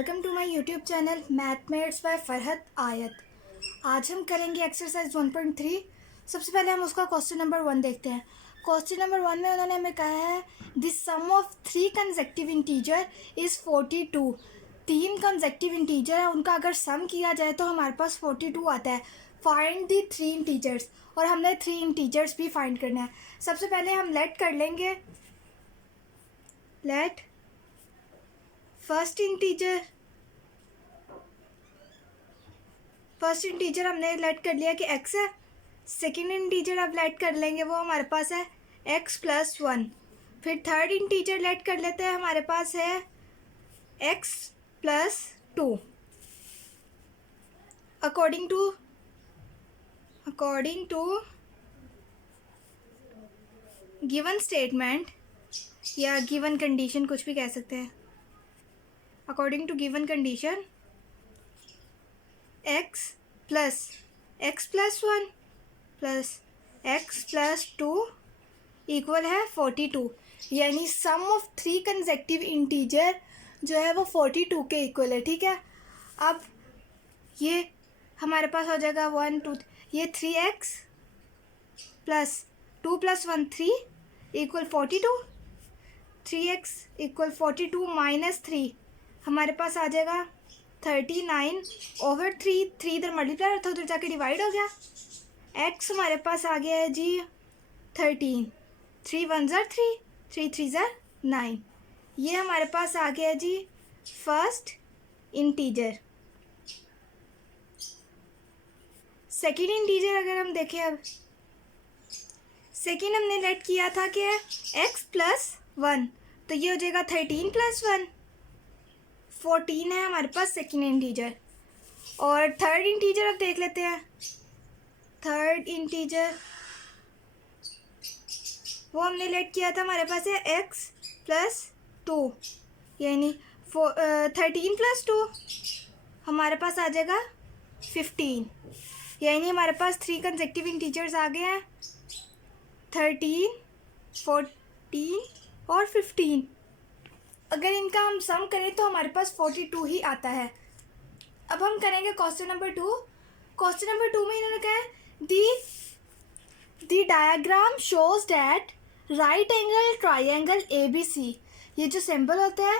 Welcome to my YouTube channel Mathmates by Farhat Ayat. आज हम करेंगे एक्सरसाइज 1.3। सबसे पहले हम उसका क्वेश्चन नंबर 1 देखते हैं। क्वेश्चन नंबर 1 में उन्होंने हमें कहा है the sum of 3 consecutive integer is 42। 3 consecutive integer है, उनका अगर सम किया जाए तो हमारे पास 42 आता है। फाइंड द 3 इंटीजर्स, और हमने 3 इंटीजर्स भी फाइंड करना है। सबसे पहले हम लेट कर लेंगे, लेट फर्स्ट इंटीजर हमने लेट कर लिया कि x है। सेकेंड इंटीजर अब लेट कर लेंगे, वो हमारे पास है x+1। फिर थर्ड इंटीजर लेट कर लेते हैं, हमारे पास है x+2। According to given statement या गिवन कंडीशन, कुछ भी कह सकते हैं। According to given condition x+1 plus x+2 equal है 42। यानी सम ऑफ 3 कंसेक्टिव इंटीजर जो है वो 42 के इक्वल है। ठीक है, अब ये हमारे पास हो जाएगा 1 2, ये 3x plus 2 + 1 3 equal 42। 3x equal 42 minus 3 हमारे पास आ जाएगा 39/3। 3 इधर मल्टीप्लाई था, उधर जाके डिवाइड हो गया। x हमारे पास आ गया है जी 13। 3 1 ज़ा 3, 3 3 ज़ा 9। ये हमारे पास आ गया जी फर्स्ट इंटीजर। सेकेंड इंटीजर अगर हम देखें, अब सेकेंड हमने लेट किया था कि x+1, तो ये हो जाएगा 13 + 1 14 है हमारे पास सेकेंड इंटीजर। और थर्ड इंटीजर अब देख लेते हैं। थर्ड इंटीजर वो हमने लेट किया था, हमारे पास है x+2, यानी 13 + 2 हमारे पास आ जाएगा 15। यानी हमारे पास 3 कंसेक्टिव इंटीजर्स आ गए हैं, 13 14 और 15। अगर इनका हम सम करें तो हमारे पास 42 ही आता है। अब हम करेंगे क्वेश्चन नंबर 2। क्वेश्चन नंबर 2 में इन्होंने कहा है the diagram shows that right angle triangle ABC। ये जो सिंबल होता है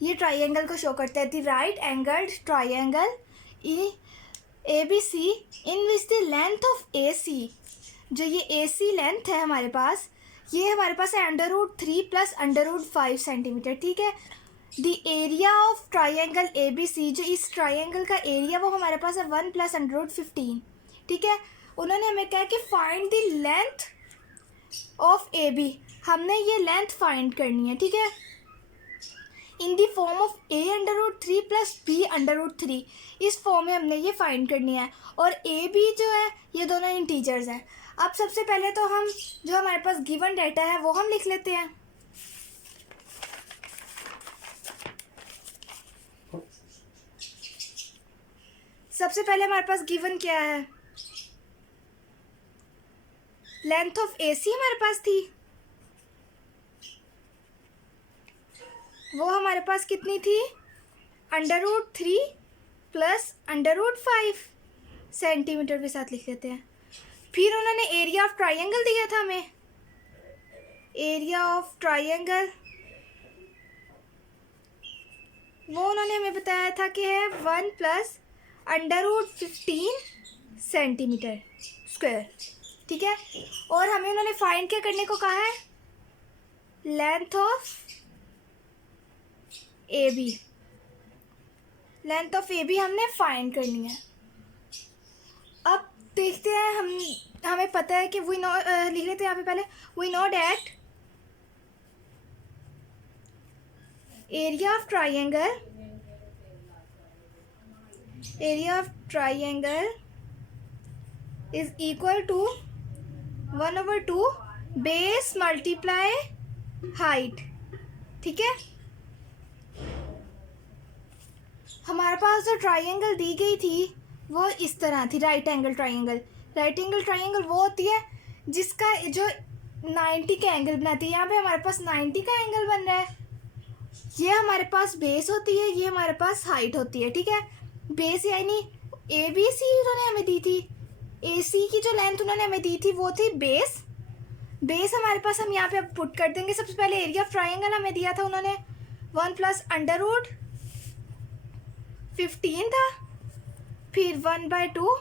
ये ट्राइंगल को शो करता है। The right angle triangle ABC in which the length of AC, जो ये AC लेंथ है हमारे पास, ये हमारे पास है √3 + √5 सेंटीमीटर। ठीक है, the area of triangle ABC, जो इस ट्राइंगल का एरिया वो हमारे पास है 1 + √15। ठीक है, उन्होंने हमें कहा कि find the length of AB। हमने ये लेंथ फाइंड करनी है। ठीक है, in the form of a√3 + b√3, इस फॉर्म में हमने ये फाइंड करनी है। और AB जो है ये दोनों इंटीजर्स हैं। अब सबसे पहले तो हम जो हमारे पास गिवन डाटा है वो हम लिख लेते हैं। सबसे पहले हमारे पास गिवन क्या है, लेंथ ऑफ AC हमारे पास थी, वो हमारे पास कितनी थी, √3 + √5 सेंटीमीटर के साथ लिख लेते हैं। फिर उन्होंने एरिया ऑफ ट्राइंगल दिया था हमें। एरिया ऑफ ट्राइंगल वो उन्होंने हमें बताया था कि है 1 + √15 सेंटीमीटर स्क्वायर। ठीक है, और हमें उन्होंने फाइंड क्या करने को कहा है, length of AB। Length of AB हमने फाइंड करनी है। अब देखते हैं, हमें पता है कि वी नो, लिख लेते हैं यहाँ पे पहले, we know that area of triangle is equal to 1/2 base multiply height. ठीक है, हमारे पास जो ट्राइंगल दी गई थी वो इस तरह थी, right angle triangle. Right angle triangle वो होती है जिसका जो 90 का एंगल बनाती है। यहाँ पे हमारे पास 90 का एंगल बन रहा है, ये हमारे पास बेस होती है, ये हमारे पास हाइट होती है, ठीक है। बेस यानी ए बी सी उन्होंने हमें दी थी, ए सी की जो लेंथ उन्होंने हमें दी थी वो थी बेस। बेस हमारे पास हम यहाँ पे अब पुट कर देंगे। सबसे पहले एरिया ऑफ ट्राइंगल हमें दिया था उन्होंने 1 प्लस अंडर रूट 15 था, फिर 1/2।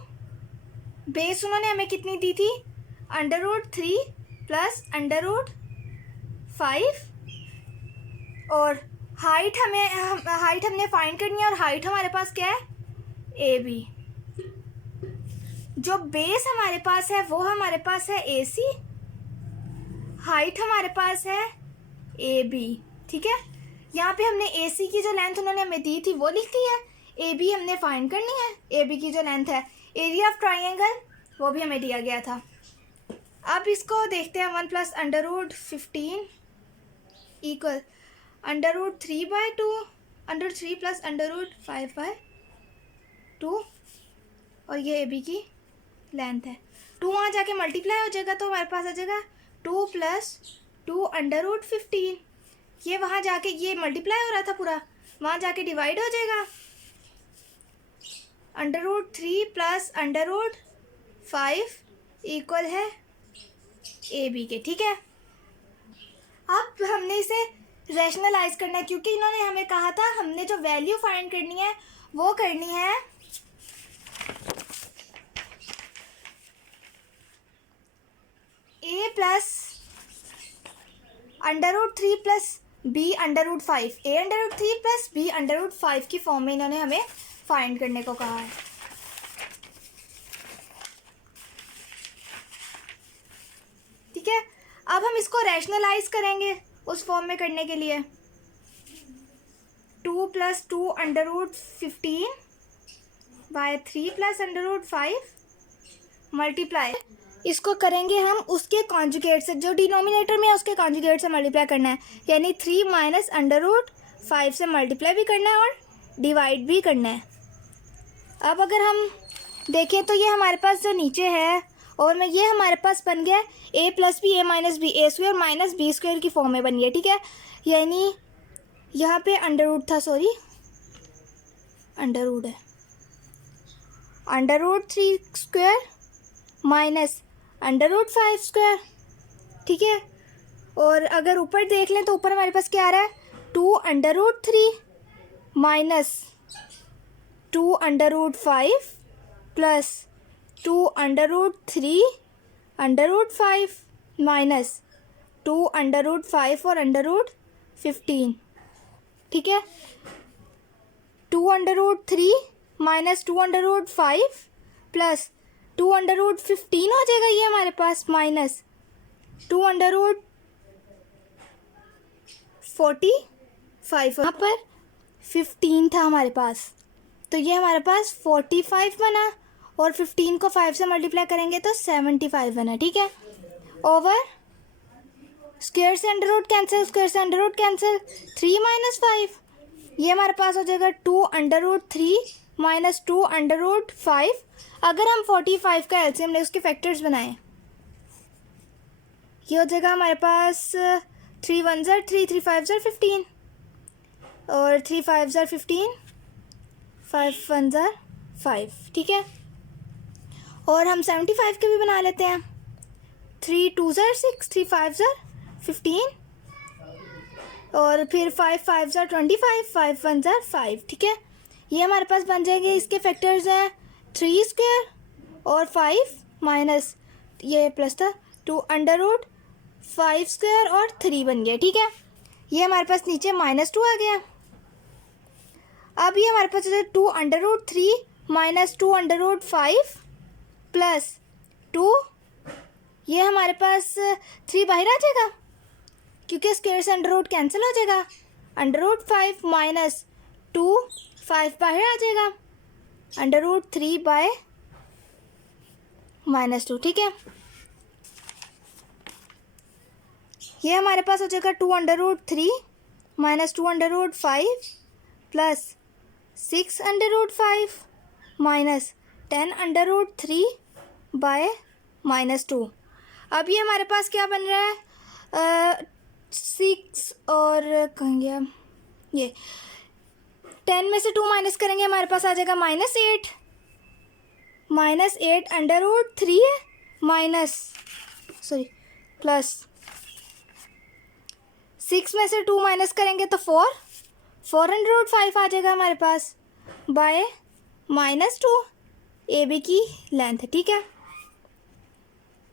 बेस उन्होंने हमें कितनी दी थी, under root 3 plus under root 5। और हाइट हमने फाइंड करनी है, और हाइट हमारे पास क्या है, ए बी। जो बेस हमारे पास है वो हमारे पास है ए सी, हाइट हमारे पास है ए बी, ठीक है। यहाँ पे हमने ए सी की जो लेंथ उन्होंने हमें दी थी वो लिख दी है, ए बी हमने फाइंड करनी है, ए बी की जो लेंथ है। एरिया ऑफ ट्राइंगल वो भी हमें दिया गया था। अब इसको देखते हैं, 1 plus under root 15 equal under root 3/2, under 3 plus under root 5/2, और ये ए बी की लेंथ है। 2 वहाँ जाके मल्टीप्लाई हो जाएगा तो हमारे पास आ जाएगा 2 प्लस 2 अंडर रूट 15। ये वहाँ जाके ये मल्टीप्लाई हो रहा था पूरा, वहाँ जाके डिवाइड हो जाएगा। Under root 3 plus under root 5 equal है ए बी के, ठीक है। अब हमने इसे रैशनलाइज करना है, क्योंकि इन्होंने हमें कहा था हमने जो वैल्यू फाइंड करनी है वो करनी है A plus under root 3 plus B under root 5, A under root 3 plus B under root 5 की फॉर्म में इन्होंने हमें फाइंड करने को कहा है, ठीक है। अब हम इसको रैशनलाइज करेंगे उस फॉर्म में करने के लिए। 2 plus 2 under root 15 by 3 plus under root 5 multiply, इसको करेंगे हम उसके कॉन्जुगेट से, जो डिनोमिनेटर में है उसके कॉन्जुगेट से मल्टीप्लाई करना है, यानी 3 माइनस अंडर रूट 5 से मल्टीप्लाई भी करना है और डिवाइड भी करना है। अब अगर हम देखें तो ये हमारे पास जो नीचे है और में ये हमारे पास बन गया a plus b, a minus b, a square minus b square की फॉर्म में बन गया, ठीक है। यानी यहाँ पे अंडर रूट था, सॉरी अंडर रूट है, under root 3 square minus under root 5 square, ठीक है। और अगर ऊपर देख लें तो ऊपर हमारे पास क्या आ रहा है, 2 under root 3 minus 2 under root 5 plus 2 under root 3 under root 5 minus 2 under root 5 और अंडर रूट 15, ठीक है। 2 under root 3 minus 2 under root 5 plus 2 under root 15 हो जाएगा ये हमारे पास, माइनस 2 अंडर रूट 45, यहाँ पर 15 था हमारे पास, तो ये हमारे पास 45 बना, और 15 को 5 से मल्टीप्लाई करेंगे तो 75 बना, ठीक है। ओवर स्क्वायर से अंडर रूट कैंसिल, स्क्वायर से अंडर रूट कैंसिल, 3 माइनस 5, ये हमारे पास हो जाएगा 2 under root 3 minus 2 under root 5। अगर हम 45 का एलसीएम ले उसके फैक्टर्स बनाएं, ये हो जाएगा हमारे पास 3 1 ज़र 3, 3 5 ज़र 15, और 3 5 ज़र 15, 5 1 ज़र 5, ठीक है। और हम 75 के भी बना लेते हैं, 3 2 ज़र 6, 3 5 ज़र 15, और फिर 5 5 ज़र 25, 5 1 ज़र 5, ठीक है। ये हमारे पास बन जाएंगे, इसके फैक्टर्स हैं 3 स्क्वायर और 5 माइनस ये प्लस था 2 अंडर रूट 5 स्क्वायर और 3 बन गया, ठीक है। ये हमारे पास नीचे -2 आ गया। अब ये हमारे पास 2 under root 3 minus 2 under root 5 plus 2, ये हमारे पास 3 बाहर आ जाएगा क्योंकि स्क्वायर से अंडर रूट कैंसिल हो जाएगा, अंडर रूट 5 माइनस 2 5 बाहर आ जाएगा, अंडर रूट 3 बाय -2, ठीक है। ये हमारे पास हो जाएगा 2 under root 3 minus 2 under root 5 plus 6 under root 5 minus 10 under root 3 by -2। अब ये हमारे पास क्या बन रहा है, 6 और कहाँ गया ये 10 में से 2 माइनस करेंगे हमारे पास आ जाएगा -8, -8 √3 है, प्लस 6 में से 2 माइनस करेंगे तो 4 √5 आ जाएगा हमारे पास, बाय -2 ए बी की लेंथ है, ठीक है।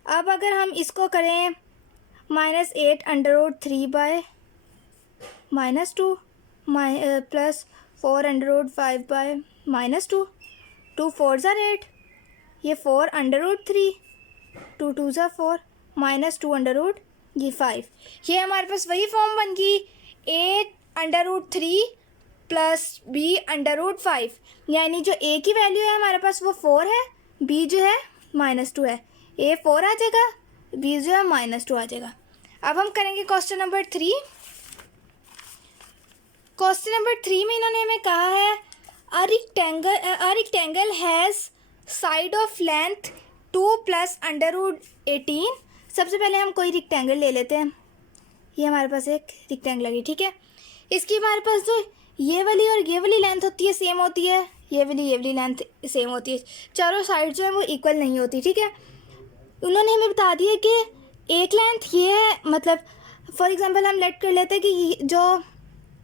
अब अगर हम इसको करें -8 √3 बाय -2 प्लस 4 √5 बाय -2, 2 4 ज़ा 8, ये 4 √3, 2 2 ज़ा 4, -2 √5, ये हमारे पास वही फॉर्म बन गई 8 √3 प्लस b √5, यानी जो a की वैल्यू है हमारे पास वो 4 है, b जो है -2 है, a 4 आ जाएगा, b जो है -2 आ जाएगा। अब हम करेंगे क्वेश्चन नंबर 3। क्वेश्चन नंबर 3 में इन्होंने हमें कहा है a rectangle has side of length 2 plus √18। सबसे पहले हम कोई रेक्टेंगल ले लेते हैं, ये हमारे पास एक रेक्टेंगल लगी, ठीक है। इसकी हमारे पास जो ये वाली और ये वाली लेंथ होती है सेम होती है, ये वाली लेंथ सेम होती है, चारों साइड जो है वो इक्वल नहीं होती, ठीक है। उन्होंने हमें बता दिया कि एक लेंथ ये है, मतलब फॉर एग्जांपल हम लेट कर लेते हैं कि जो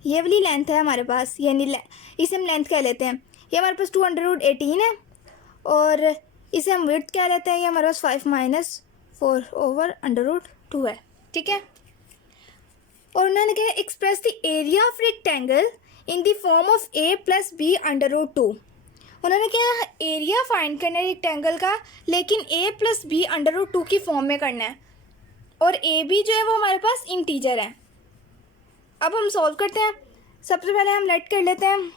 ये वाली लेंथ है हमारे पास, यानी इसे हम लेंथ कह लेते हैं, ये हमारे पास 2 √18 है, और इसे हम विड्थ कह लेते हैं, ये हमारे पास 5 - 4 ओवर √2 है, ठीक है। और उन्होंने कहा express the area of rectangle in the form of a + b √2। उन्होंने कहा एरिया फाइंड करना है रेक्टेंगल का, लेकिन a + b √2 की फॉर्म में करना है, और a b जो है वो हमारे पास इंटीजर है। अब हम सॉल्व करते हैं। सबसे पहले हम लेट कर लेते हैं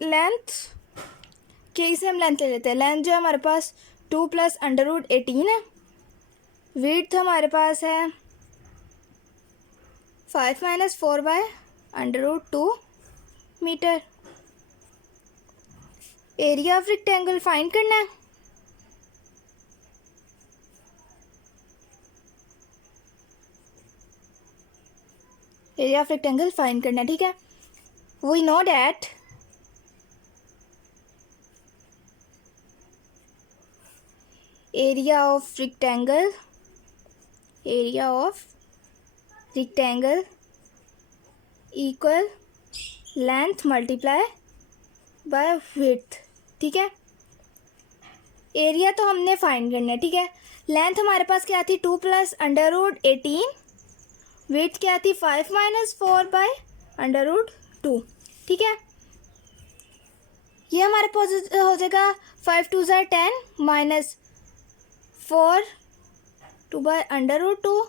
लेंथ, कि इसे हम लेंथ ले लेते हैं, लेंथ जो है हमारे पास 2 + √18 है, विड्थ हमारे पास है 5 - 4 by √2 metre. Area of rectangle find करना है। एरिया ऑफ रेक्टेंगल फाइंड करना है, ठीक है। We know that area of rectangle equal length multiply by width, ठीक है। एरिया तो हमने फाइंड करना है, ठीक है। लेंथ हमारे पास क्या थी 2 + √18, विड्थ क्या थी 5 - 4 बाय √2, ठीक है। ये हमारे पास हो जाएगा 5 2 ज़ा 10 - 4 2 बाय √2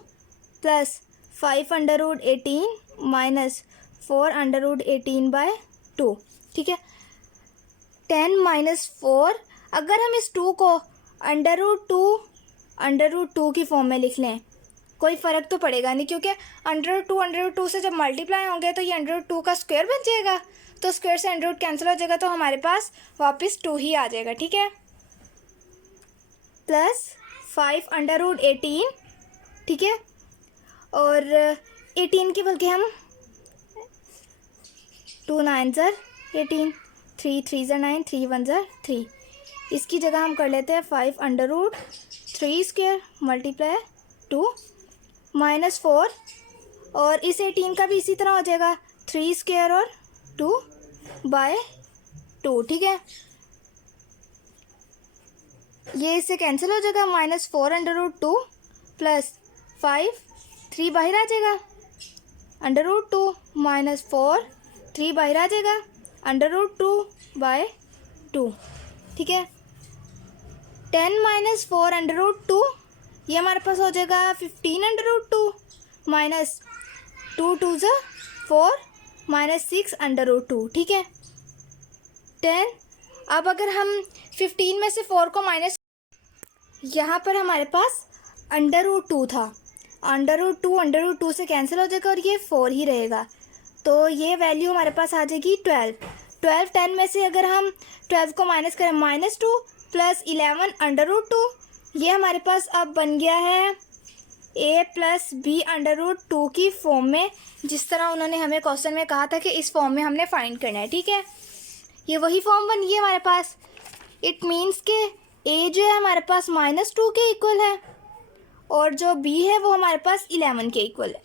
प्लस 5 √18 - 4 √18 बाय 2, ठीक है। 10 - 4, अगर हम इस 2 को √2 की फॉर्म में लिख लें कोई फ़र्क तो पड़ेगा नहीं, क्योंकि √2 से जब मल्टीप्लाई होंगे तो ये √2 का स्क्वायर बन जाएगा, तो स्क्वायर से √ कैंसिल हो जाएगा, तो हमारे पास वापस 2 ही आ जाएगा, ठीक है। प्लस 5 √18, ठीक है, और 18 की बल्कि हम 2 9 ज़ा 18, 3 3 ज़ा 9, 3 1 ज़ा 3, इसकी जगह हम कर लेते हैं 5 √3 स्क्वायर मल्टीप्लाई 2 -4, और इस 18 का भी इसी तरह हो जाएगा 3 स्क्वायर और 2 बाय 2, ठीक है। ये इससे कैंसिल हो जाएगा, -4 √2 प्लस 5 3 बाहर आ जाएगा, √2 -4 3 बाहर आ जाएगा, √2 बाय 2, ठीक है। 10 - 4 √2, ये हमारे पास हो जाएगा 15 √2 माइनस 2 2 ज़ा 4 -6 √2, ठीक है। 10। अब अगर हम 15 में से 4 को माइनस, यहाँ पर हमारे पास √2 था, √2 से कैंसिल हो जाएगा और ये 4 ही रहेगा, तो ये वैल्यू हमारे पास आ जाएगी 12। 10 में से अगर हम 12 को माइनस करें -2 प्लस 11 √2, ये हमारे पास अब बन गया है ए प्लस बी √2 की फॉर्म में, जिस तरह उन्होंने हमें क्वेश्चन में कहा था कि इस फॉर्म में हमने फाइंड करना है, ठीक है। ये वही फॉर्म बन गई है हमारे पास। इट मीन्स के ए जो है हमारे पास -2 के इक्वल है और जो बी है वो हमारे पास 11 के इक्वल है।